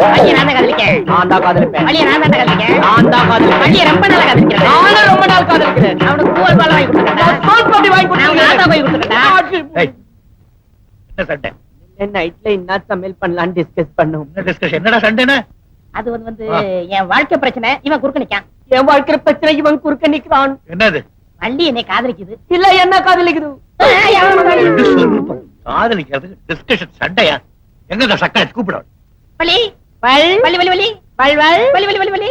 வள்ளியை நான் தான் காதலிக்கேன். நான் தான் காதலிப்பேன். வள்ளியை நான் தான் காதலிக்கேன். நான் தான் காதலிப்பேன். வள்ளியை ரொம்ப நாளா காதலிக்கிறேன். நானும் ரொம்ப நாள் காதலிக்கிறேன். அவனுக்கு பூவல் பால் வாங்கி கொடுத்துட்டா. சோல் பாப்பி வாங்கி அவங்க ஆத்தா போய் கொடுத்துட்டா. என்ன சண்டை? நைட்ல என்ன சமையல் பண்ணலாம்னு டிஸ்கஸ் பண்ணோம். என்ன டிஸ்கஷன்? என்னடா சண்டைன்னு? அது வந்து என் வாழ்க்கை பிரச்சனை. இவன் குறுக்க நிக்கான். என் வாழ்க்கை பிரச்சனை இவன் குறுக்க நிக்கிறான். என்னது? வள்ளி என்னை காதலிக்குது. இல்ல என்ன காதலிக்குது? ரெண்டு சொல்லுப்போம். காதலிக்கிறதுக்கு டிஸ்கஷன் சண்டையா? எங்க இந்த சக்கரை கூப்பிட? வள்ளி வள் வள்ளி வள்ளி வள்ளி வள் வள் வள்ளி வள்ளி வள்ளி வள்ளி.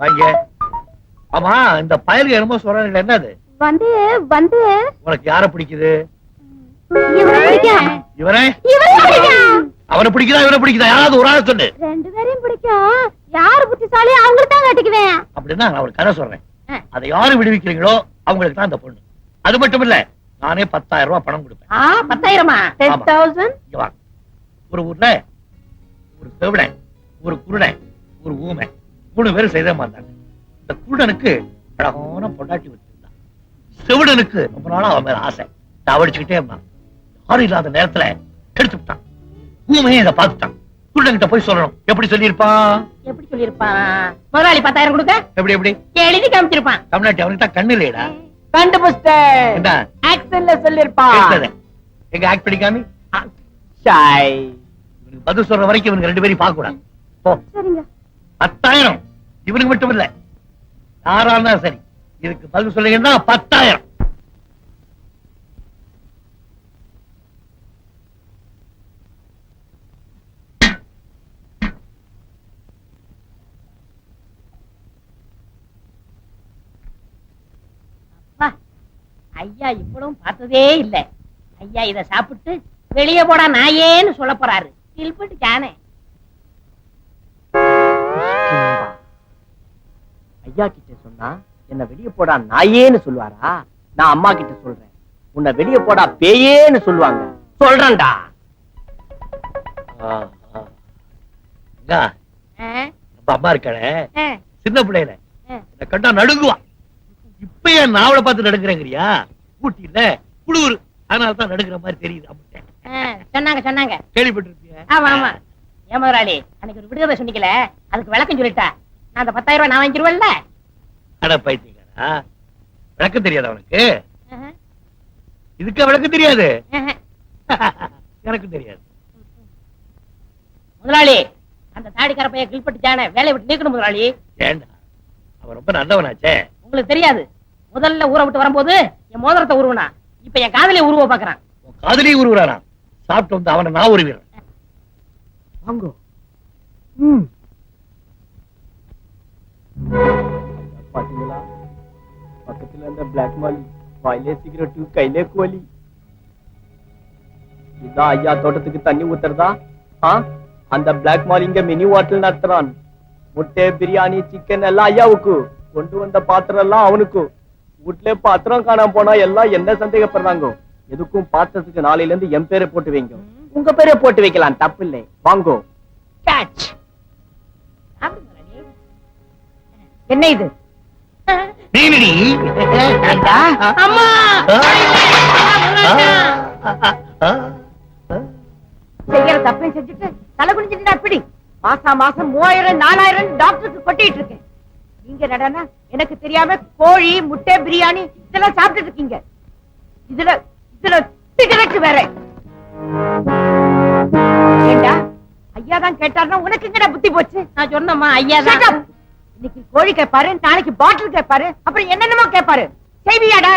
வாங்க. ஆமா, இந்த பயலுக்கு என்னமோ சொல்றாங்க, என்னது? வந்து வந்து உனக்கு யார பிடிக்குது? இவனை பிடிக்கும். இவனே? இவனை பிடிக்கும். அவனை பிடிக்குதா இவனை பிடிக்குதா? யாராவது ஒரு ஆளை சொல்லு. ரெண்டு பேரையும் பிடிக்கும். யாரு புத்திசாலி அவங்களுக்கு தான் கட்டிக்குவேன். அப்படின்னா நான் ஒரு கதை சொல்றேன். அதை யாரு விடுவிக்கிறீங்களோ அவங்களுக்கு தான் அந்த பொண்ணு. அது மட்டும் இல்ல, நானே 10,000 ரூபாய் பணம் கொடுப்பேன். 10,000? 10,000. இங்க வா. ஒரு ஊர்ல ஒரு செவிடன், ஒரு குருடன், ஒரு ஊமை 3 பேரும் செய்த மாட்டாங்க. இந்த குருடனுக்கு அழகான பொண்டாட்டி வச்சிருந்தான். செவிடனுக்கு ரொம்ப நாளா அவன் மேல ஆசை. தவடிச்சுக்கிட்டே இருந்தான். யாரும் இல்லாத நேரத்துல கெடுத்து விட்டான். ஊமையே இதை பார்த்துட்டான். குருடன் கிட்ட போய் சொல்லணும். எப்படி சொல்லியிருப்பான்? எப்படி சொல்லிருப்பான்? முதலாளி 10,000 கொடுக்க எப்படி எப்படி எழுதி காமிச்சிருப்பான். தமிழ்நாட்டு அவனுக்கு தான் கண்ணு இல்லையடா. கண்டுபிடிச்சிட்டேன். என்ன? ஆக்சன்ல சொல்லிருப்பான். எடுத்தது. எங்க ஆக்ட் பண்ணிக்காமி ஷாய். இவனுக்கு பதில் சொல்ற வரைக்கும் இவனுக்கு 2 பேரையும் பார்க்க கூடாது. போ. சரிங்க. 10,000 இவனுக்கு மட்டும் இல்ல, யாரா இருந்தா சரி. இதுக்கு பதில் சொல்லுங்கன்னா 10,000. ஐயா இவ்வளவும் பார்த்ததே இல்ல. ஐயா இத சாப்பிட்டு வெளியே போடா நாயேன்னு சொல்ல போறாரு. கில்பட்டு ஜானே. ஐயா கிட்ட சொன்னா என்ன வெளிய போடா நாயேன்னு சொல்லுவாரா? நான் அம்மா கிட்ட சொல்றேன், உன்னை வெளிய போடா பேயேன்னு சொல்லுவாங்க. சொல்றேன்டா. நம்ம அம்மா இருக்காளே, சின்ன பிள்ளையில இத கண்டா நடுங்குவா. இப்ப ஏன் நாவலை பார்த்து நடுங்குறேங்கிறியா? ஊட்டி இல்ல குளூர், அதனாலதான் நடுங்குற மாதிரி தெரியுது. சொன்னாங்க சொன்னாங்க. கேள்விப்பட்டிருப்பிய? ஆமா ஆமா. ஏன் முதலாளி அன்னைக்கு ஒரு விடுதலை சொன்னீங்களே, அதுக்கு விளக்கம் சொல்லிட்டா நான் அந்த 10,000 ரூபாய் நான் வாங்கிடுவேன்ல. அட பைத்தியக்காரா, விளக்கம் தெரியாது அவனுக்கு? இதுக்கு விளக்கம் தெரியாது? எனக்கு தெரியாது. முதலாளி அந்த தாடிக்கார பைய கில்பட்டு ஜானே வேலையை விட்டு நீக்கணும் முதலாளி. ஏண்டா, அவன் ரொம்ப நல்லவனாச்சே. உங்களுக்கு தெரியாது, முதல்ல ஊரை விட்டு வரும்போது என் மோதிரத்தை உருவனா, இப்ப என் காதலியை உருவ பாக்குறான். காதலி உருவுறானா? சாப்பிட்டு வந்து அவனை நான் உருவிடுறேன். வாங்கோ. பாத்தீங்களா, பக்கத்துல அந்த பிளாக் மாலி வாயிலே சிகரெட்டு கையிலே கோலி. இதான் ஐயா தோட்டத்துக்கு தண்ணி ஊத்துறதா? அந்த பிளாக் மாலி இங்க மினி வாட்டல் நடத்துறான். முட்டை பிரியாணி சிக்கன் எல்லாம் ஐயாவுக்கு, கொண்டு வந்த பாத்திரம் எல்லாம் அவனுக்கு. வீட்டுல பாத்திரம் காணாம போனா எல்லாம் என்ன சந்தேகப்படுறாங்க. எதுக்கும் பாத்திரத்துக்கு நாளையில இருந்து என் பேரை போட்டு வைங்க. உங்க பேரை போட்டு வைக்கலாம், தப்பு இல்லை. வாங்கோ. கேட்ச். என்ன இது? அம்மா செய்யற தப்பையும் செஞ்சுட்டு தலை குனிஞ்சுட்டு அப்படி மாசம் 3000 4000 டாக்டருக்கு கொட்டிட்டு இருக்கேன். நீங்க நடனா எனக்கு தெரியாம கோழி முட்டை பிரியாணி இதெல்லாம் சாப்பிட்டு இருக்கீங்க. இதுல சிகரெட் வேற. ஏண்டா ஐயா தான் கேட்டாருன்னா உனக்கு எங்கடா புத்தி போச்சு? நான் சொன்னம்மா ஐயா தான். இன்னைக்கு கோழி கேட்பாரு, நாளைக்கு பாட்டில் கேட்பாரு, அப்புறம் என்னென்னமோ கேட்பாரு. செய்வியாடா?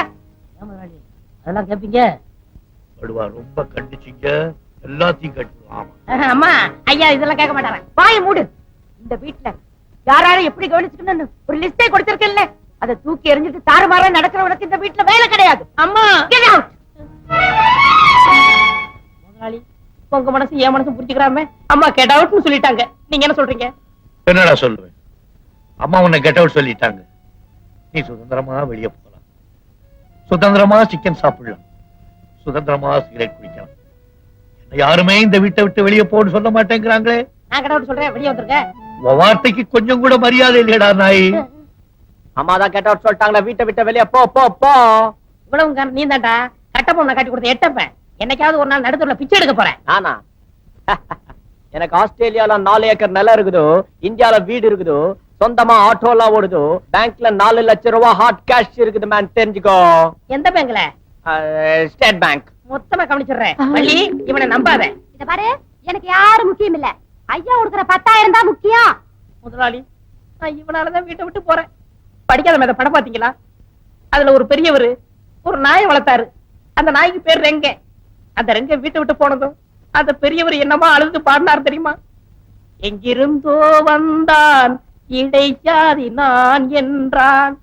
அதெல்லாம் கேப்பீங்க? ரொம்ப கண்டிச்சீங்க, எல்லாத்தையும் கட்டுவான். அம்மா ஐயா இதெல்லாம் கேட்க மாட்டாரா? வாயை மூடு. இந்த வீட்டுல யாராரும் எப்படி கவனிச்சுக்கணும்னு ஒரு லிஸ்டே கொடுத்திருக்கேன்ல, அதை தூக்கி எறிஞ்சிட்டு தாறுமாறா நடக்கிறவனுக்கு இந்த வீட்டுல வேலை கிடையாது. அம்மா கெட் அவுட். முதலாளி உங்க மனசு என் மனசு புரிஞ்சுக்கிறாம அம்மா கெட் அவுட்னு சொல்லிட்டாங்க. நீங்க என்ன சொல்றீங்க? என்னடா சொல்லுவேன்? அம்மா உன்னை கெட் அவுட் சொல்லிட்டாங்க. நீ சுதந்திரமா வெளியே போகலாம், சுதந்திரமா சிக்கன் சாப்பிடலாம், சுதந்திரமா சிகரெட் குடிக்கலாம். யாருமே இந்த வீட்டை விட்டு வெளியே போன்னு சொல்ல மாட்டேங்கிறாங்களே. நான் கெட் அவுட் சொல்றேன், வெளியே வந்துருங்க. வார்த்தைக்கு கொஞ்சம் கூட மரியாதை இல்லையடா நாய். அம்மா தான் கெட் அவுட் சொல்லிட்டாங்களா, வீட்டை விட்டு வெளியே போ போ போ. இவ்வளவு நீ தான்டா கட்ட பொண்ணை கட்டி கொடுத்த எட்டப்பேன். என்னைக்காவது ஒரு நாள் நடுத்தூர்ல பிச்சை எடுக்க போறேன். நானா? எனக்கு ஆஸ்திரேலியால 4 ஏக்கர் நிலம் இருக்குது, இந்தியால வீடு இருக்குது, சொந்தமா ஆட்டோலாம் ஓடுது, பேங்க்ல 4 லட்சம் ரூபாய் ஹாட் கேஷ் இருக்குது மேன், தெரிஞ்சுக்கோ. எந்த பேங்க்ல? State bank. மொத்தமா கவனிச்சிடுறேன். வள்ளி, இவனை நம்பாத. இத பாரு, எனக்கு யாரும் முக்கியம் இல்ல. ஐயா கொடுக்குற 10,000 தான் முக்கியம். முதலாளி, நான் இவனாலதான் வீட்டை விட்டு போறேன். படிக்காத மேத படம் பாத்தீங்களா? அதுல ஒரு பெரியவர் ஒரு நாயை வளர்த்தாரு. அந்த நாய்க்கு பேர் ரெங்க. அந்த ரெங்க வீட்டை விட்டு போனதும் அந்த பெரியவர் என்னமா அழுது பாடினார் தெரியுமா? எங்கிருந்தோ வந்தான் இடைச்சாதி நான் என்றான்,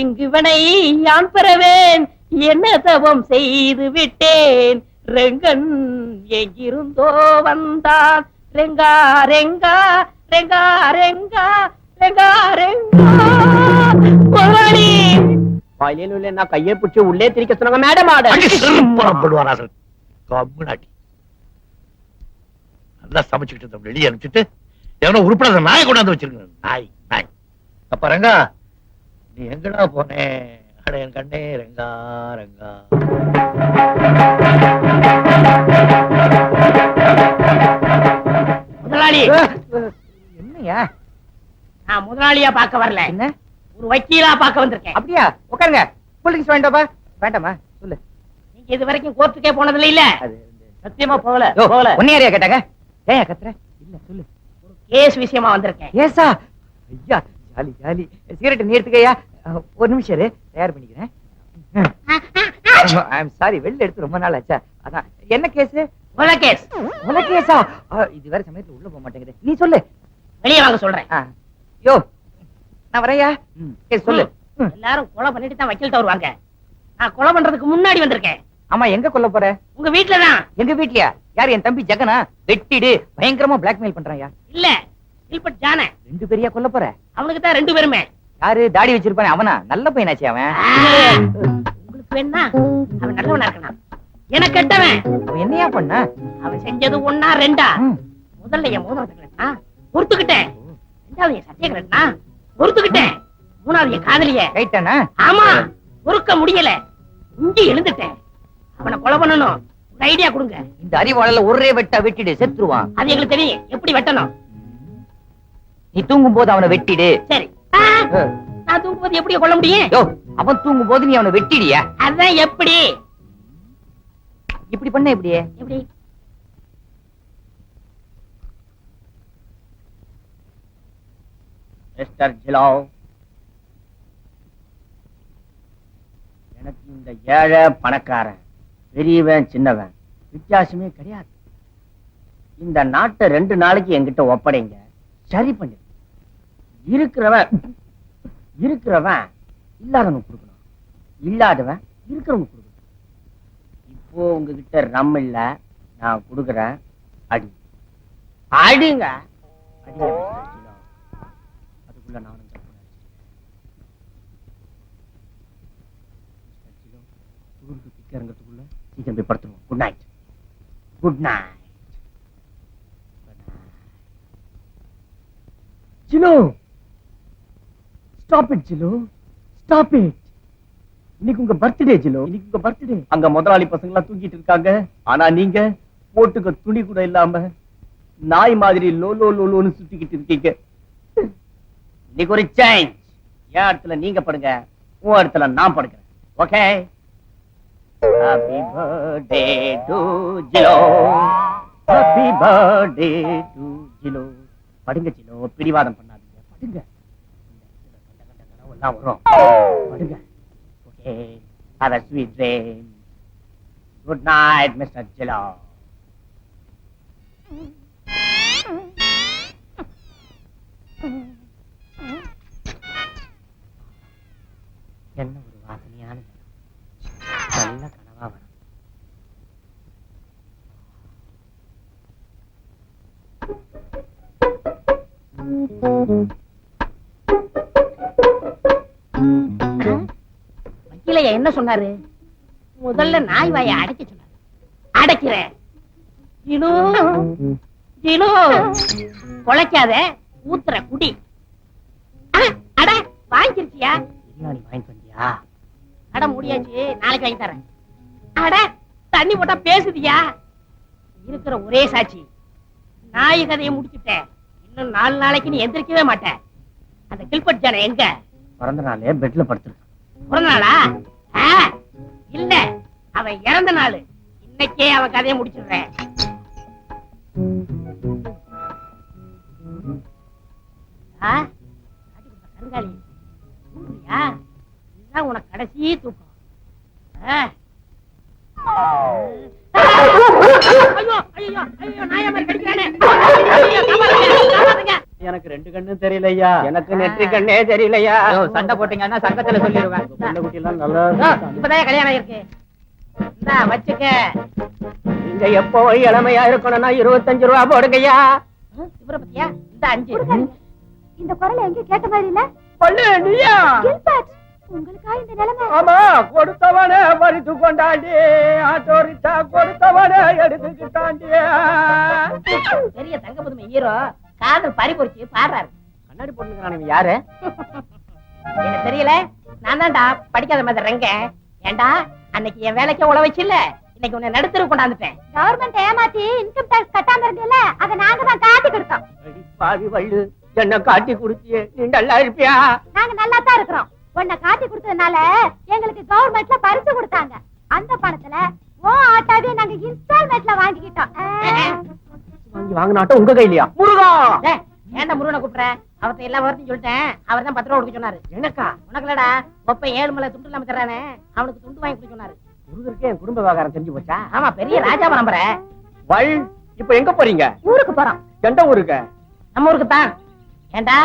இங்குவனை யான் பெறவேன் என்ன தவம் செய்து விட்டேன். ரெங்கன் எங்கிருந்தோ வந்தான், ரெங்கா ரெங்கா ரெங்கா ரெங்கா ரெங்கா ரெங்கா. முதலாளி, வாயிலே நான் கையை பிடிச்சி உள்ளே திரிக்க சொன்னாங்க மேடம். படுவாராசன் கம்முனாட்டி நல்லா சமைச்சுக்கிட்டு வெளியே அனுப்பிச்சுட்டு எவனோ உருப்படாத நாயை கொண்டாந்து வச்சிருக்க. நாய் நாய். அப்ப ரங்கா, நீ எங்கடா போனே? அட என் கண்ணே ரங்கா ரங்கா. முதலாளி, என்னையா? நான் முதலாளியா பார்க்க வரல, என்ன? ஒரு வக்கீலா பார்க்க வந்திருக்கேன். அப்படியா? உட்காருங்க. கூல்ட்ரிங்க்ஸ் வேண்டாப்பா? வேண்டாமா? சொல்லு. நீங்க இது வரைக்கும் கோர்ட்டுக்கே போனதில்ல இல்ல? அது சத்தியமா போகல. யோ, போகல. உன்னை யாரையா கேட்டாங்க? ஏன் கத்துற? இல்ல சொல்லு. ஒரு கேஸ் விஷயமா வந்திருக்கேன். ஏசா? ஐயா, ஜாலி ஜாலி. சிகரெட் நீ எடுத்துக்கயா? ஒரு நிமிஷம் இரு, தயார் பண்ணிக்கிறேன். ஐ அம் சாரி, வெளில எடுத்து ரொம்ப நாள் ஆச்சா. அதான். என்ன கேஸ்? கொலை கேஸ். உன கேஸா? இது வேற சமயத்துல உள்ள போக மாட்டேங்குது. நீ சொல்லு. வெளியே வாங்க சொல்றேன். யோ, நான் வரையா? கேஸ் சொல்லு. எல்லாரும் கொலை பண்ணிட்டு தான் வக்கீல்ட்ட வருவாங்க. நான் கொலை பண்றதுக்கு முன்னாடி வந்திருக்கேன். ஆமா, எங்க கொல்ல போற? உங்க வீட்டுலதான். எங்க வீட்லயா? யார்? என் தம்பி ஜெகனா? வெட்டிடு. பயங்கரமா பிளாக்மெயில் பண்றாயா? இல்ல, இல்பட் ஜான. 2 பேரையா கொல்ல போற? அவனுக்கு தான் 2 பேருமே. யாரு? தாடி வச்சிருப்பானே அவனா? நல்ல பையனாச்சே அவன். உங்களுக்கு வேணா அவன் நல்லவனா இருக்கான், எனக்கு கெட்டவன். அவன் என்னையா பண்ண? அவன் செஞ்சது 1 2. முதல்ல என் மோதிரத்தை கட்டினா பொறுத்துக்கிட்டேன். 2வது என் சத்திய கட்டினா பொறுத்துக்கிட்டேன். 3வது என் காதலிய. ரைட்டானா? ஆமா, பொறுக்க முடியல. இஞ்சி எழுந்துட்டேன். அவனை கொலை பண்ணணும். ஒரு ஐடியா கொடுங்க. இந்த அறிவாளல ஒரே வெட்டா வெட்டிடு, செத்துருவான். அது எங்களுக்கு தெரியும் எப்படி வெட்டணும். நீ தூங்கும் போது அவனை வெட்டிடு. சரி. நான் தூங்கும்போது எப்படி கொல்ல முடியும்? யோ, அவன் தூங்கும் போது நீ அவனை வெட்டிடியா? அதான் எப்படி? இப்படி பண்ண எப்படியே? எப்படி? மிஸ்டர் ஜிலோ, எனக்கு இந்த ஏழை பணக்காரன், பெரியவன் சின்னவன் வித்தியாசமே கிடையாது. இந்த நாட்டை 2 நாளைக்கு என்கிட்ட ஒப்படைங்க, சரி பண்ணு. இருக்கிறவன் இல்லாதவனுக்கு கொடுக்கணும், இல்லாதவன் இருக்கிறவனுக்கு கொடுக்கணும். இப்போ உங்ககிட்ட ரம் இல்ல, நான் கொடுக்குறேன். அடி அடிங்க, அடிங்க மிஸ்டர் ஜிலோ. அதுக்குள்ள நானும் இறங்கிறதுக்குள்ள சீக்கிரம் போய் படுத்துருவோம். Good night. Good night. ஜிலோ, ஸ்டாப் இட் ஜிலோ, ஸ்டாப் இட். இன்னைக்கு உங்க பர்த்டே ஜிலோ, இன்னைக்கு உங்க பர்த்டே. அங்க முதலாளி பசங்க எல்லாம் தூங்கிட்டு இருக்காங்க, ஆனா நீங்க போட்டுக்க துணி கூட இல்லாம நாய் மாதிரி லோ லோ லோன்னு சுத்திக்கிட்டு இருக்கீங்க. இன்னைக்கு ஒரு சேஞ்ச். என் இடத்துல நீங்க படுங்க, உன் இடத்துல நான் படுக்கிறேன். Okay? Happy birthday to Jilo. Happy birthday to Jilo. படுங்க ஜிலோ, பிடிவாதம் பண்ணாதீங்க, படுங்க. எல்லாம் வரும், படுங்க. Okay, have a sweet dream. Good night, Mr. Jilo. என்ன ஒரு வாசனையான நல்ல கனவா வரும். வக்கீலையா என்ன சொன்னாரு? முதல்ல நாய் வாயை அடைக்க சொன்னாரு. அடைக்கிறேன். ஜிலு, ஜிலு, கொலைக்காத, ஊத்துற குடி. அட, வாங்கிருச்சியா? பிரியாணி வாங்கிட்டு வந்தியா? அட முடியாச்சு, நாளைக்கு வாங்கி தரேன். அட தண்ணி போட்டா பேசுதியா? இருக்கிற ஒரே சாட்சி. நாய் கதையை முடிச்சுட்டேன். இன்னும் 4 நாளைக்கு நீ எந்திரிக்கவே மாட்டேன். அந்த கில்பட் ஜான எங்க? பிறந்த நாளே பெட்ல படுத்துருக்கு. பிறந்த நாளா? இல்ல, அவன் இறந்த நாள். இன்னைக்கே அவன் கதையை முடிச்சிடுறேன். கருங்காலி இதுதான் உனக்கு கடைசி தூக்கம். ஐயோ ஐயோ ஐயோ, நாயா மாதிரி கடிக்கிறானே. எனக்கு 2 கண்ணும் தெரியலையா. எனக்கு நெற்றி கண்ணே தெரியலையா. சண்டை போட்டீங்கன்னா சங்கத்துல சொல்லிடுவேன். குட்டி எல்லாம் நல்லா இப்பதான் கல்யாணம் இருக்கு. இந்தா வச்சுக்க. நீங்க எப்போ இளமையா இருக்கணும்னா 25 ரூபா போடுங்கய்யா. இவரை பத்தியா? இந்த 5. இந்த குரல் எங்க கேட்ட மாதிரி இல்ல? பள்ளு நீயா? கில்பர்ட், உங்களுக்கா இந்த நிலைமை? ஆமா, கொடுத்தவனே பறித்து கொண்டாண்டி, ஆட்டோரிச்சா கொடுத்தவனே எடுத்துக்கிட்டாண்டி. பெரிய தங்க புதுமை ஹீரோ காதல் பறிபொறிச்சு பாடுறாரு. கண்ணாடி போட்டுக்கிறான். யாரு? எனக்கு தெரியல. நான் தான்டா படிக்காத மாதிரி ரெங்க. ஏண்டா அன்னைக்கு என் வேலைக்கே உழ வச்சில்ல, இன்னைக்கு உன்னை நடுத்தரு கொண்டாந்துட்டேன். கவர்மெண்ட் ஏமாத்தி இன்கம் டாக்ஸ் கட்டாம இருந்தீல்ல, அத நாங்க தான் காட்டி கொடுத்தோம். பாவி வள்ளு, என்ன காட்டி குடுத்தியே, நீ நல்லா இருப்பியா? நாங்க நல்லா தான் இருக்கிறோம். உன்னை காட்டி கொடுத்ததுனால எங்களுக்கு கவர்மெண்ட்ல பரிசு கொடுத்தாங்க. அந்த பணத்துல ஆட்டாவே நாங்க இன்ஸ்டால்மெண்ட்ல வாங்கிக்கிட்டோம். வாங்கினாட்டம் உங்க கையிலயா? முருகா, ஏன்டா முருகனை கூப்பிடுற? அவர்த்த எல்லா வார்த்தையும் சொல்லிட்டேன். அவர் தான் 10 ரூபா கொடுக்க சொன்னாரு. எனக்கா? உனக்குலடா ஒப்ப 7 மலை துண்டு இல்லாம தர்றானே, அவனுக்கு துண்டு வாங்கி கொடுக்க சொன்னாரு. முருகருக்கு என் குடும்ப விவகாரம் தெரிஞ்சு போச்சா? ஆமா, பெரிய ராஜாவை நம்புற. வள், இப்ப எங்க போறீங்க? ஊருக்கு போறோம். எந்த ஊருக்கு? நம்ம ஊருக்கு தான். ஏண்டா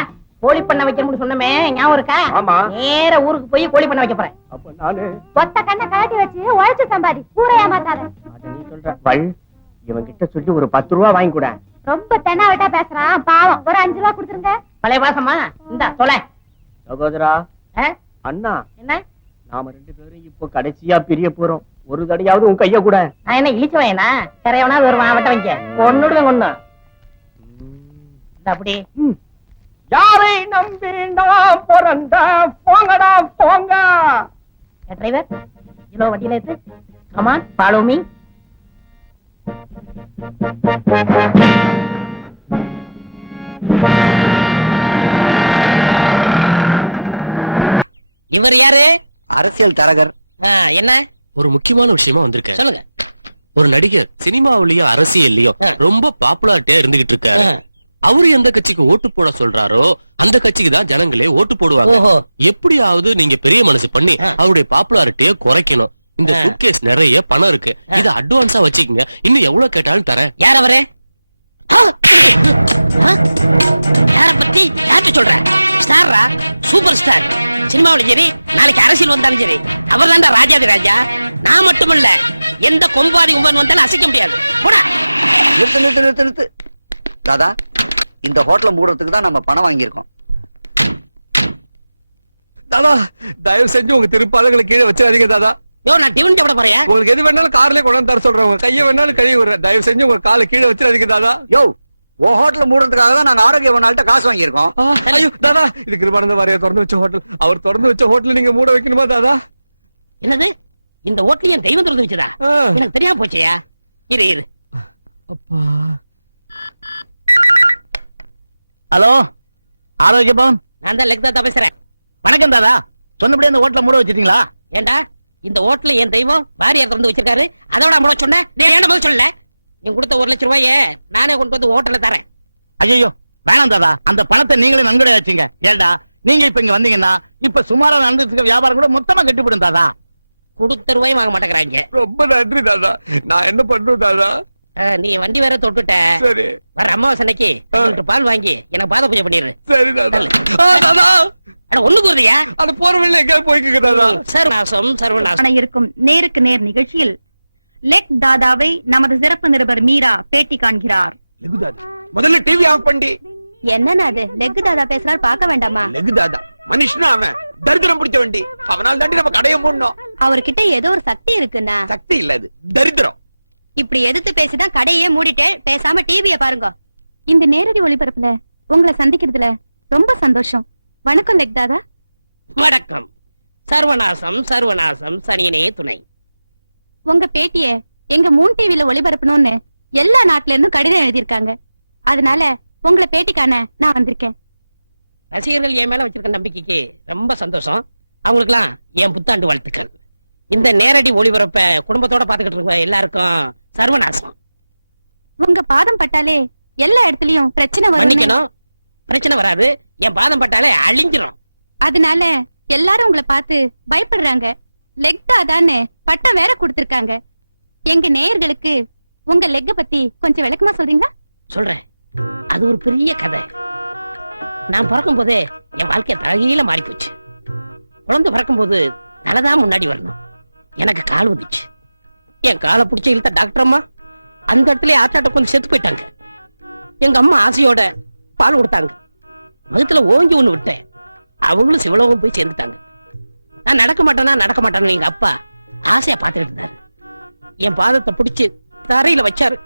கோழி பண்ண வைக்கணும்னு சொன்னமே ஞாபகம் இருக்கா? ஆமா. நேர ஊருக்கு போய் கோழி பண்ண வைக்க போறேன். அப்ப நானு ஒத்த கண்ணை கழட்டி வச்சு உழைச்சு சம்பாதி, ஊரை ஏமாத்தாத. அத நீ சொல்ற. வள், இவன் கிட்ட சொல்லி ஒரு 10 ரூபா வாங்கி கூட. ரொம்ப தென்னாவட்டா பேசுறான், பாவம். ஒரு 5 ரூபா கொடுத்துருங்க. பழைய வாசமா இந்தா தொலை. சகோதரா, ஆ? அண்ணா, என்ன நாம 2 பேரும் இப்போ கடைசியா பிரிய போறோம். ஒரு தடையாவது உன் கைய கூட. நான் என்ன இழிச்சவனா? கரையவனா வருவான் வெட்ட வைக்க ஒன்னுடுவேன் ஒண்ணு. அப்படி யாரை நம்பி நான் பிறந்த, போங்கடா போங்க. டிரைவர் இவ்வளவு வண்டியில ஏத்து. Come on follow me. இவர் யாரு? அரசியல் தரகர். என்ன ஒரு முக்கியமான விஷயமா வந்திருக்கேன். சொல்லுங்க. ஒரு நடிகர் சினிமாவிலயும் அரசியல்லயும் ரொம்ப பாப்புலாரிட்டியா இருந்துகிட்டு இருக்காரு. அவரு எந்த கட்சிக்கு ஓட்டு போட சொல்றாரோ அந்த கட்சிக்கு தான் ஜனங்களே ஓட்டு போடுவாங்க. எப்படியாவது நீங்க பெரிய மனசு பண்ணி அவருடைய பாப்புலாரிட்டிய குறைக்கணும். இந்த சூட்கேஸ் நிறைய பணம் இருக்கு, இத அட்வான்ஸா வச்சுக்கங்க. இன்னும் எவ்வளவு கேட்டாலும் தரேன். யார் அவரு? யார பத்தி யார்கிட்ட சொல்ற? ஸ்டாரா? Super star. சினிமாவிலும் சரி, நாளைக்கு அரசியல் வந்தாலும் சரி, அவர் தான் ராஜாதி ராஜா. நான் மட்டும் இல்ல, எந்த கொம்பாதி கும்பன் வந்தாலும் அசைக்க முடியாது. போடா. நிறுத்து நிறுத்து நிறுத்து நிறுத்து. தாதா, இந்த ஹோட்டலை மூடுறதுக்கு தான் நம்ம பணம் வாங்கியிருக்கோம். தாதா, தயவு செஞ்சு உங்க திருப்பாதங்களை கீழே வச்சிடாதீங்க தாதா. யோ, நான் டிவன் சாப்பிட போறேன். உங்களுக்கு எது வேணாலும் கார்லயே கொண்டாந்து தர சொல்றேன். உங்க கையை வேணாலும் கழுவி விடுறேன். தயவு செஞ்சு உங்க காலை கீழே வச்சிடாதீங்க தாதா. யோ, உன் ஹோட்டலை மூடுறதுக்காக தான் நாங்க ஆரோக்கியவனால்ட்ட காசு வாங்கியிருக்கோம். ஐயோ தாதா, இது கிருபானந்த வாரியா திறந்து வச்ச ஹோட்டல். அவர் திறந்து வச்ச ஹோட்டல் நீங்க மூட வைக்கணுமா தாதா? என்னது? இந்த ஹோட்டல் என் தெய்வம் திறந்து வச்சதா? எனக்கு தெரியாம போச்சேயா. இரு இரு. அப்பா. ஹலோ, ஆரோக்கிய பவன். நான் தான் லெக் தாத்தா பேசுறேன். வணக்கம் தாதா. சொன்னபடியே இந்த ஹோட்டலை மூட வச்சிட்டீங்களா? ஏண்டா இந்த ஹோட்டல் என் தெய்வம் வாரியார் திறந்து வச்சிருக்காரு, அதோட முட சொன்னேன். நீ ஏன்டா முதல்ல சொல்லல? நீ கொடுத்த 1 லட்சம் ரூபாயை நானே கொண்டு வந்து ஹோட்டல்ல தரேன். ஐயோ வேணாம் தாதா, அந்த பணத்தை நீங்களே நன்கொடை ஆச்சுங்க. ஏண்டா நீங்க இப்ப இங்க வந்தீங்கன்னா இப்ப சுமாரா நடந்துட்டு இருக்க வியாபாரம் கூட மொத்தமா கட்டிவிடும் தாதா. கொடுத்த ரூபாய் வாங்க மாட்டேங்கிறாங்க. ரொம்ப நன்றி தாதா. நான் என்ன பண்றேன் தாதா? நீ வண்டி வேற தொட்டுட்ட. சரி, வர அமாவாசை அன்னைக்கு 1 லிட்டர் பால் வாங்கி எனக்கு பாத பூஜை பண்ணிடு. சரி தாதா. தாதா, அட ஒண்ணு கூறுதியா? அது போற வழியில எங்க போய்க்குங்க தாதா. சர்வநாசம் சர்வநாசம். இருக்கும் நேருக்கு நேர் நிகழ்ச்சியில் லெக் தாதாவை நமது சிறப்பு நிருபர் மீரா பேட்டி காண்கிறார். லெகு தாதா, முதல்ல டிவி ஆஃப் பண்ணி. என்னன்னா அது? லெக் தாதா பேசுறாரு, பார்க்க வேண்டாமா? லெகு தாதா மனுஷனா அவன் தரித்திரம் பிடிச்ச வண்டி. அவனால் தாண்டி நம்ம கடையை மூடணும். அவர்கிட்ட ஏதோ ஒரு சக்தி இருக்குன்னா. சக்தி இல்ல, அது தரித்திரம். இப்படி எதிர்த்து பேசிதான் கடையே மூடிட்டு பேசாம டிவிய பாருங்க. இந்த நேரடி ஒளிபரப்புல உங்களை சந்திக்கிறதுல ரொம்ப சந்தோஷம். வணக்கம் லெக் தாதா. வணக்கம். சர்வநாசம் சர்வநாசம் சனியனே துணை. உங்க பேட்டிய எங்க மூன் டிவில ஒளிபரப்பணும்னு எல்லா நாட்டுல இருந்தும் கடிதம் எழுதியிருக்காங்க. அதனால உங்களை பேட்டிக்கான நான் வந்திருக்கேன். ரசிகர்கள் என் மேல வச்சிருக்க நம்பிக்கைக்கு ரொம்ப சந்தோஷம். அவங்களுக்குலாம் என் புத்தாண்டு வாழ்த்துக்கள். இந்த நேரடி ஒளிபரப்ப குடும்பத்தோட பாத்துக்கிட்டு இருக்க எல்லாருக்கும் சர்வநாசம். உங்க பாதம் பட்டாலே எல்லா இடத்துலயும் பிரச்சனை வரும். மன்னிக்கணும், பிரச்சனை வராது. என் பாதம் பட்டாலே அழிஞ்சிரும். அதனால எல்லாரும் உங்களை பார்த்து பயப்படுறாங்க. லெக் தாதான்னு பட்டம் வேற கொடுத்திருக்காங்க. எங்க நேயர்களுக்கு உங்க லெக்க பத்தி கொஞ்சம் விளக்கமா சொல்றீங்களா? சொல்றேன். அது ஒரு பெரிய கதை. நான் பிறக்கும் போதே என் வாழ்க்கை தலையில மாறி போச்சு. குழந்தை பிறக்கும் போது தலைதான் முன்னாடி வரணும். எனக்கு கால் வந்துச்சு. என் காலை பிடிச்சி இழுத்த டாக்டர் அம்மா அந்த இடத்துல ஆச்சாட்ட கொஞ்சம் செத்து போயிட்டாங்க. எங்க அம்மா ஆசையோட பால் கொடுத்தாங்க. வகுத்துல ஓங்கி ஒண்ணு விட்டேன். அவங்களும் சிவலோகம் போய் சேர்ந்துட்டாங்க. நான் நடக்க மாட்டேன்னு எங்க அப்பா ஆசையா பாத்துக்கிட்டு இருந்தாரு. என் பாதத்தை பிடிச்சு தரையில வச்சாரு.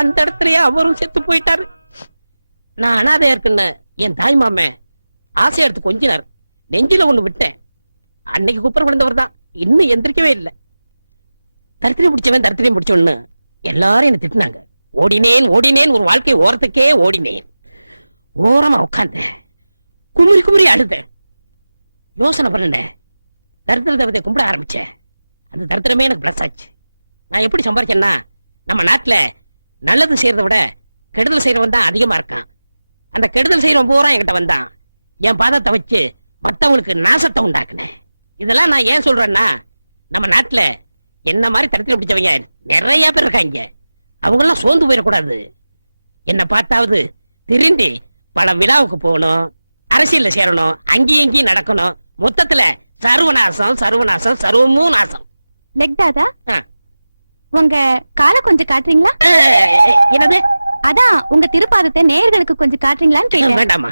அந்த இடத்துலயே அவரும் செத்து போயிட்டாரு. நான் அனாதையா இருக்குன்னு என் தாய் மாமன் ஆசை எடுத்து கொஞ்சினார். நெஞ்சில ஒண்ணு விட்டேன். அன்னைக்கு குப்புற விழுந்தவர் தான் இன்னும் எந்திரிக்கவே இல்லை. தரித்திரியம் பிடிச்சவன்னு எல்லாரும் என்ன திட்டினாங்க. ஓடினேன் ஒரு வாழ்க்கை ஓரத்துக்கே ஓடினேன். ஓரமா உட்கார்ந்தேன். குமுறி அழுதேன். யோசனை பண்ணேன். தரித்திர தேவதையை கும்பிட ஆரம்பிச்சேன். அந்த தரித்திரமே எனக்கு பிளஸ் ஆச்சு. நான் எப்படி சம்பாரிச்சேன்னா, நம்ம நாட்டுல நல்லது செய்யறதை விட கெடுதல் செய்யறவன் தான் அதிகமா இருக்கான். அந்த கெடுதல் செய்யறவன் பூரா என்கிட்ட வந்தான். என் பாதத்தை வச்சு மத்தவங்களுக்கு நாசத்தை உண்டாக்குனேன். இதெல்லாம் நான் ஏன் சொல்றேன்னா, நம்ம நாட்டுல என்ன மாதிரி தரித்திரம் பிடிச்சவங்க நிறைய பேர் இருக்காங்க. அவங்கெல்லாம் சோர்ந்து போயிடக்கூடாது. என்ன பார்த்தாவது திரும்பி பல விழாவுக்கு போகணும், அரசியல்ல சேரணும், அங்கேயும் இங்கேயும் நடக்கணும். மொத்தத்துல சர்வநாசம் சர்வமும் நாசம். லெக் தாதா, உங்க காலை கொஞ்சம் காட்டுறீங்களா? என்னது? அதான் உங்க திருப்பாதத்தை நேயர்களுக்கு கொஞ்சம் காட்டுறீங்களான்னு கேட்டேன். வேண்டாமா?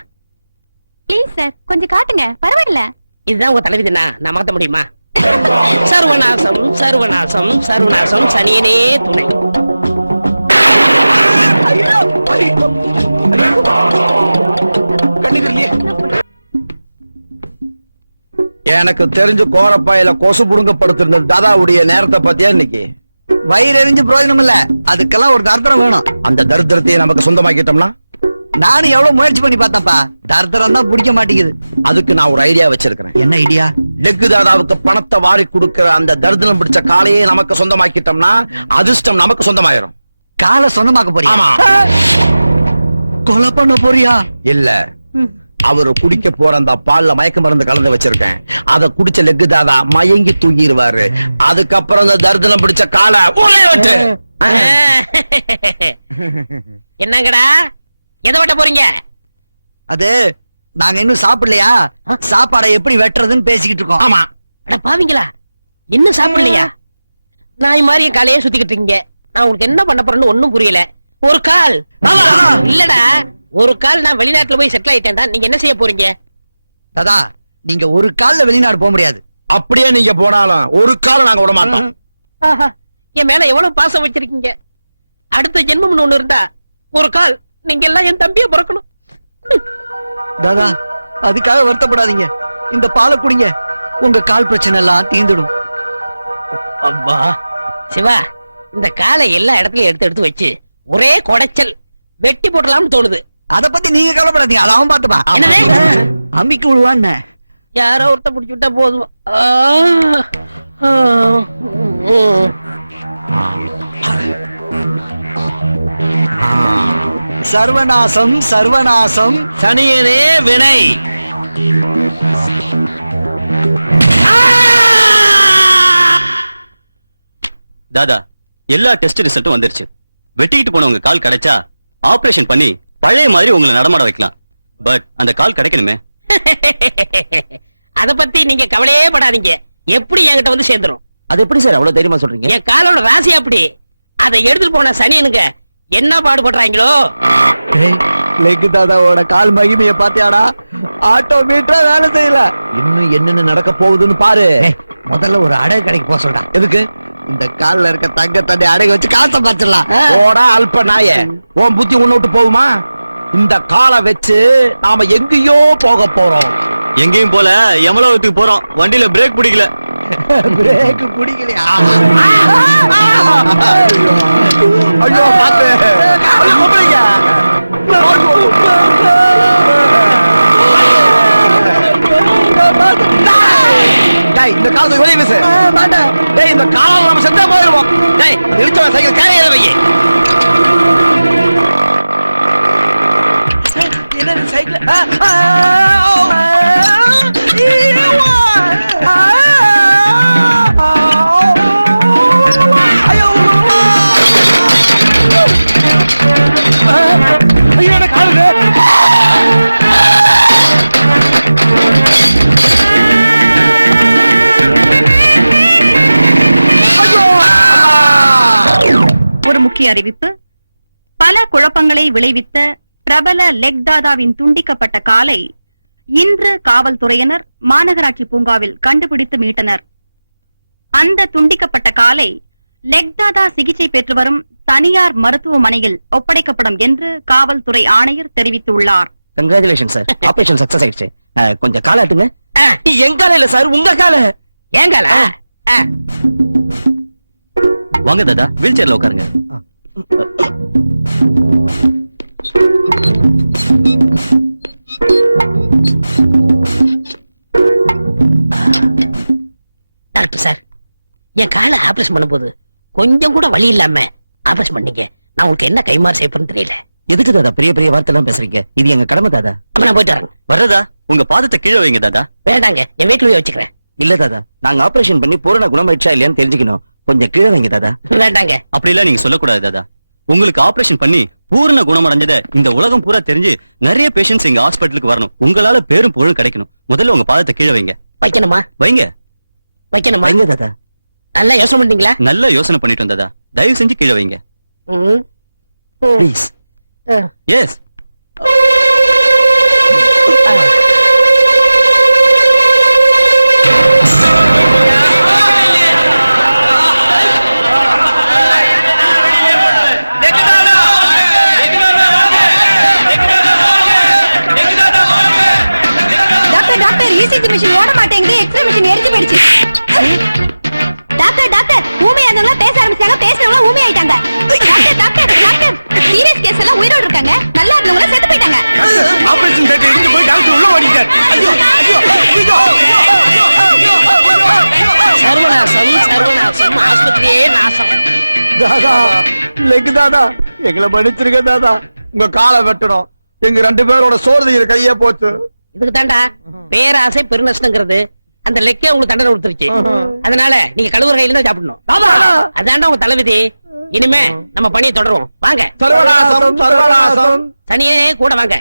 ப்ளீஸ் சார், கொஞ்சம் காட்டுங்க. பரவாயில்ல. இதுதான் உங்க தலைவிதினா? நான் மாத்த முடியுமா? சர்வநாசம் சனியனே துணை. எனக்கு தெரிஞ்சு கோரப்பாயில கொசு புடுங்கப்படுத்திருந்த தாதாவுடைய நேரத்தை பத்தியா இன்னைக்கு? வயிறு எரிஞ்சு பிரயோஜனம் இல்ல, அதுக்கெல்லாம் ஒரு தர்தரம் வேணும். அந்த தரித்திரத்தையே நமக்கு சொந்தமாக்கிட்டோம்னா? நானும் எவ்வளவு முயற்சி பண்ணி பார்த்தேன்ப்பா, தர்தரம் தான் பிடிக்க மாட்டேங்குது. அதுக்கு நான் ஒரு ஐடியா வச்சிருக்கிறேன். என்ன ஐடியா? லெக்கு தாதாவுக்கு பணத்தை வாரி கொடுக்கிற அந்த தரித்திரம் பிடிச்ச காலையே நமக்கு சொந்தமாக்கிட்டோம்னா அதிர்ஷ்டம் நமக்கு சொந்தமாயிரும். காலை சொந்தமாக்க போறியா? ஆமா. கொலை பண்ண போறியா? இல்ல, அவரு குடிக்க போற அந்த பால்ல மயக்க மருந்து கலந்து வச்சிருக்கேன். அத குடிச்ச லெக்கு தாதா மயங்கி தூங்கிடுவாரு. அதுக்கப்புறம் அந்த தரித்திரம் பிடிச்ச காலை விட்டு என்னங்கடா எதை வெட்ட போறீங்க? அது நாங்க இன்னும் சாப்பிடலையா, சாப்பாடை எப்படி வெட்டுறதுன்னு பேசிக்கிட்டு இருக்கோம். ஆமா. அட பாவீங்களா, இன்னும் சாப்பிடலையா? நாய் மாதிரியே காலையே சுத்திக்கிட்டு இருக்கீங்க. நான் உங்களுக்கு என்ன பண்ண போறேன்னு ஒண்ணும் புரியல. ஒரு கால் இல்லடா, ஒரு கால் நான் வெளிநாட்டுல போய் செட்டில் ஆயிட்டேன்டா. நீங்க என்ன செய்ய போறீங்க? தாதா, நீங்க ஒரு கால்ல வெளிநாடு போக முடியாது. அப்படியே நீங்க போனாலும் ஒரு காலம் நாங்க விட மாட்டோம். என் மேல எவ்வளவு பாசம் வச்சிருக்கீங்க. அடுத்த ஜென்மம்னு ஒண்ணு இருந்தா ஒரு கால் நீங்க எல்லாம் என் தம்பியை பிறக்கணும். தாதா, அதுக்காக வருத்தப்படாதீங்க. இந்த பாலை குடிங்க, உங்க கால் பிரச்சனை எல்லாம் தீந்துடும். அப்பா சிவா, இந்த காலை எல்லா இடத்துலயும் எடுத்து வச்சு ஒரே குடைச்சல் வெட்டி போட்டலாம்னு தோணுது. அத பத்தி நீங்க கவலைப்படாதீங்க, அத அவன் பாத்துப்பா. அம்பிக்கு விழுவான்னு யாரோ ஒருத்த புடிச்சு விட்டா போதும். சர்வநாசம் சனியனே வினை. தாதா, எல்லா டெஸ்ட் ரிசல்ட்டும் வந்துருச்சு. வெட்டிக்கிட்டு போனவங்க கால் கிடைச்சா ஆபரேஷன் பண்ணி பழைய மாதிரி உங்களை நடமாட வைக்கலாம். பட் அந்த கால் கிடைக்கணுமே. அத பத்தி நீங்க கவலையே படாதீங்க. எப்படி என்கிட்ட வந்து சேர்ந்துரும். அது எப்படி சார் அவ்வளவு தைரியமா சொல்றீங்க? என் காலோட ராசி அப்படி. அதை எடுத்துட்டு போன சனியனுங்க என்ன பாடுபடுறாங்களோ. லெக்கு தாதாவோட கால் மகிமைய பாத்தியாடா? ஆட்டோ மீட்டரா வேலை செய்யல. இன்னும் என்னென்ன நடக்க போகுதுன்னு பாரு. முதல்ல ஒரு அடகு கடைக்கு போக சொல்றான். எதுக்கு? இந்த கால்ல இருக்க தங்க தண்ணி அடகு வச்சு காசை பார்த்துடலாம். போடா அல்ப நாய, உன் புத்தி உன்னை விட்டு போகுமா? இந்த காலை வச்சு நாம எங்கேயோ போக போறோம். எங்கேயும் போல யமலோகத்துக்கு போறோம். வண்டியில பிரேக் பிடிக்கல. பிரேக் பிடிக்கலையா? ஐயோ பாத்து இந்த காலத்துக்கு வெளியே வீசு. டேய் இந்த காலம் நம்ம செத்தா போயிருவோம். டேய் நிறுத்தவன் சைக்கிள் கேரியர் வை. என்ன சைக்கிள்? ஒரு முக்கிய அறிவிப்பு. பல குழப்பங்களை விளைவித்த பிரபல லெக் தாதாவின் துண்டிக்கப்பட்ட காலை இன்று காவல்துறையினர் மாநகராட்சி பூங்காவில் கண்டுபிடித்து மீட்டனர். அந்த துண்டிக்கப்பட்ட காலை லெக் தாதா சிகிச்சை பெற்று வரும் தனியார் மருத்துவமனையில் ஒப்படைக்கப்படும் என்று காவல்துறை ஆணையர் தெரிவித்துள்ளார். கங்க்ராச்சுலேஷன் சார், ஆபரேஷன் சக்சஸ் ஆயிடுச்சு. கொஞ்சம் காலாட்டுங்க. என் கால இல்ல சார், உங்க கால. ஏன் கால? வாங்க தாதா, வீல் சேர்ல உட்காருங்க. டாக்டர் சார், என் காலை ஆபரேஷன் பண்ணும்போது கொஞ்சம் கூட வலி இல்லாம ஆபரேஷன் பண்ணீங்க. நான் உங்களுக்கு என்ன கைமாறு செய்யப்படுன்னு தெரியல. எதுக்கு தாதா பெரிய பெரிய வார்த்தை எல்லாம் பேசுறீங்க? இது எங்க கடமை தாதா. அப்ப நான் போயிட்டு வரேன். வர்றதா, உங்க பாதத்தை கீழே வைங்க தாதா. வேண்டாங்க, என் வீட்டுல போய் வச்சுக்கிறேன். இல்ல தாதா, நாங்க ஆபரேஷன் பண்ணி பூரண குணமாயிடுச்சா இல்லையான்னு தெரிஞ்சுக்கணும். கொஞ்சம் கீழே வைங்க தாதா. வேண்டாங்க. அப்படி எல்லாம் நீங்க சொல்லக்கூடாது தாதா. உங்களுக்கு ஆபரேஷன் பண்ணி பூரண குணமடைஞ்சத இந்த உலகம் பூரா தெரிஞ்சு நிறைய பேஷண்ட்ஸ் எங்க ஹாஸ்பிட்டலுக்கு வரணும். உங்களால பேரும் புகழும் கிடைக்கணும். முதல்ல உங்க பாதத்தை கீழே வைங்க. வைக்கணுமா? வைங்க. வைக்கணுமா? வைங்க தாதா. நல்லா யோசனை பண்ணீங்களா? நல்லா யோசனை பண்ணிட்டு வந்ததா. தயவு செஞ்சு கீழே வைங்க. ப்ளீஸ். எஸ். மிஷின் ஓட மாட்டேங்குது. எக்ஸ்ரே மிஷின் எரிஞ்சு போயிடுச்சு. டாக்டர் டாக்டர், ஊமையா இருந்தவங்க பேச ஆரம்பிச்சாங்க, பேசுறவங்க ஊமை ஆயிட்டாங்க. Doctor doctor doctor, serious case எல்லாம் உயிரோட இருக்காங்க, நல்லா இருந்தவங்க செத்து போயிட்டாங்க. ஆபரேஷன் தேட்டர் இருந்து போய் டாக்டர் உள்ள ஓடிட்டார். ஐயோ ஐயோ சர்வநாசம் சர்வநாசம், ஆஸ்பத்திரியே நாசம். தாதா, லெக் தாதா, எங்களை மன்னிச்சிருங்க தாதா. உங்க காலை வெட்டணும். எங்க 2 பேரோட சோறு கையே போச்சு. இதுக்கு தாண்டா பேராசை பெருநஷ்டங்கிறது. அந்த லெக்கே உங்களுக்கு தண்டனை கொடுத்துருச்சு. அதனால நீங்க கழுவுற கையில தான் சாப்பிடணும். அதாண்டா உங்க தலைவிதி. இனிமே நம்ம பணியை தொடருவோம். வாங்க. சர்வநாசம் சர்வநாசம். சனியே கூட வாங்க.